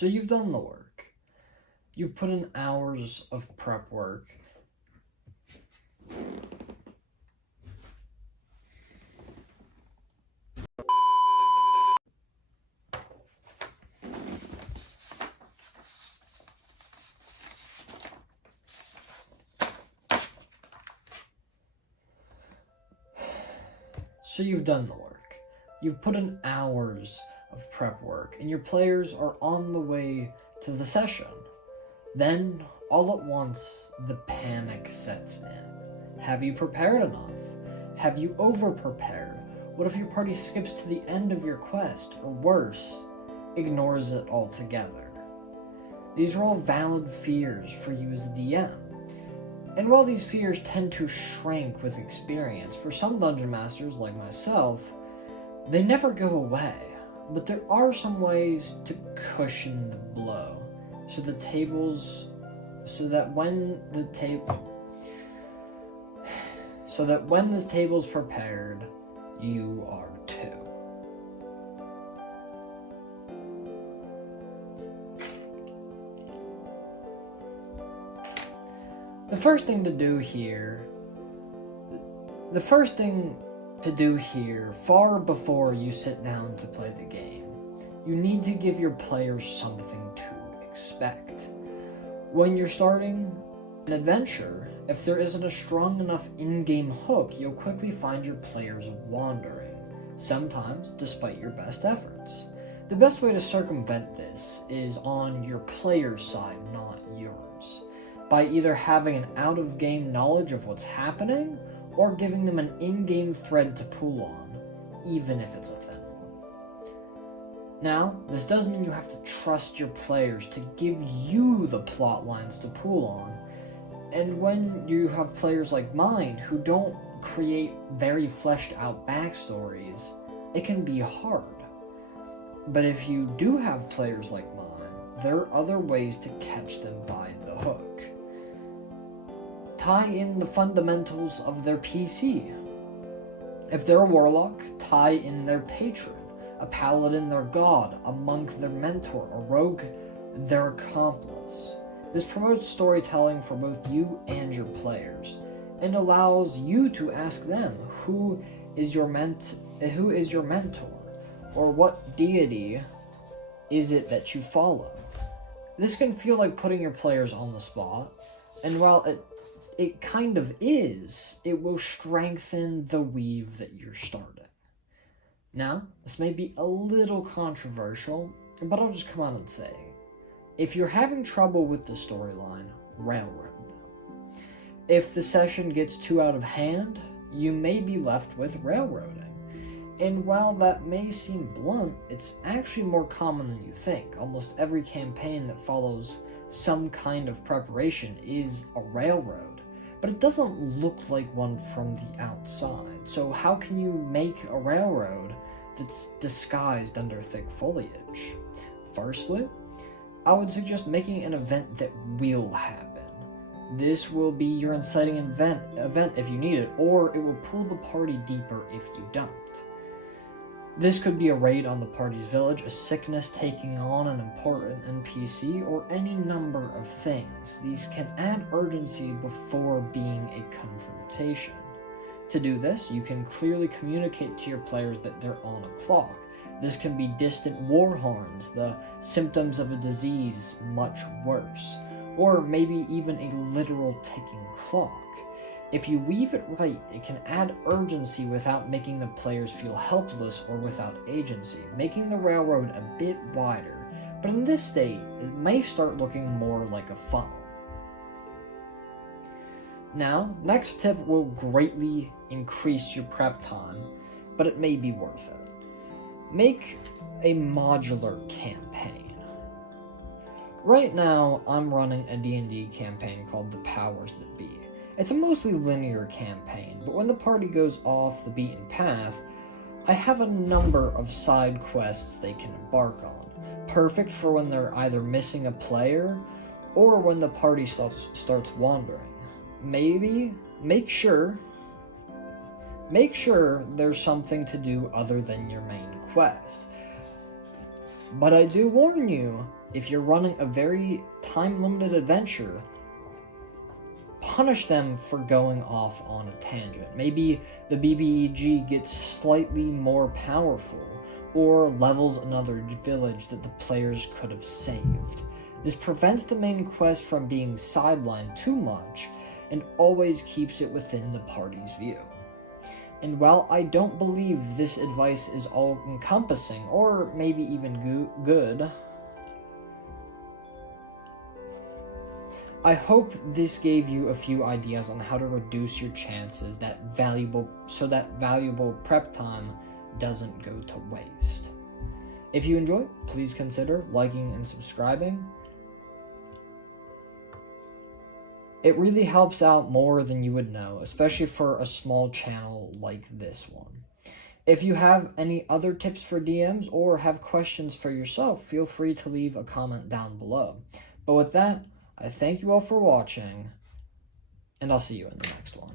So you've done the work. You've put in hours of prep work. So you've done the work. You've put in hours of prep work, and your players are on the way to the session. Then, all at once, the panic sets in. Have you prepared enough? Have you over-prepared? What if your party skips to the end of your quest, or worse, ignores it altogether? These are all valid fears for you as a DM. And while these fears tend to shrink with experience, for some dungeon masters like myself, they never go away. But there are some ways to cushion the blow, so that when this table's prepared, you are too. The first thing to do here, far before you sit down to play the game, you need to give your players something to expect. When you're starting an adventure, if there isn't a strong enough in-game hook, you'll quickly find your players wandering, sometimes despite your best efforts. The best way to circumvent this is on your player's side, not yours, by either having an out-of-game knowledge of what's happening, or giving them an in-game thread to pull on, even if it's a thin one. Now, this does mean you have to trust your players to give you the plot lines to pull on, and when you have players like mine who don't create very fleshed out backstories, it can be hard. But if you do have players like mine, there are other ways to catch them by the hook. Tie in the fundamentals of their PC. If they're a warlock, tie in their patron, a paladin their god, a monk their mentor, a rogue their accomplice. This promotes storytelling for both you and your players, and allows you to ask them who is your mentor, or what deity is it that you follow. This can feel like putting your players on the spot, and while it kind of is, it will strengthen the weave that you're starting. Now, this may be a little controversial, but I'll just come out and say, if you're having trouble with the storyline, railroad them. If the session gets too out of hand, you may be left with railroading. And while that may seem blunt, it's actually more common than you think. Almost every campaign that follows some kind of preparation is a railroad, but it doesn't look like one from the outside. So how can you make a railroad that's disguised under thick foliage? Firstly, I would suggest making an event that will happen. This will be your inciting event if you need it, or it will pull the party deeper if you don't. This could be a raid on the party's village, a sickness taking on an important NPC, or any number of things. These can add urgency before being a confrontation. To do this, you can clearly communicate to your players that they're on a clock. This can be distant war horns, the symptoms of a disease much worse, or maybe even a literal ticking clock. If you weave it right, it can add urgency without making the players feel helpless or without agency, making the railroad a bit wider, but in this state, it may start looking more like a funnel. Now, next tip will greatly increase your prep time, but it may be worth it. Make a modular campaign. Right now, I'm running a D&D campaign called The Powers That Be. It's a mostly linear campaign, but when the party goes off the beaten path, I have a number of side quests they can embark on, perfect for when they're either missing a player or when the party starts wandering. Maybe make sure there's something to do other than your main quest. But I do warn you, If you're running a very time-limited adventure, punish them for going off on a tangent. Maybe the BBEG gets slightly more powerful, or levels another village that the players could have saved. This prevents the main quest from being sidelined too much, and always keeps it within the party's view. And while I don't believe this advice is all-encompassing, or maybe even good, I hope this gave you a few ideas on how to reduce your chances so that valuable prep time doesn't go to waste. If you enjoyed, please consider liking and subscribing. It really helps out more than you would know, especially for a small channel like this one. If you have any other tips for DMs or have questions for yourself, feel free to leave a comment down below. But with that, I thank you all for watching, and I'll see you in the next one.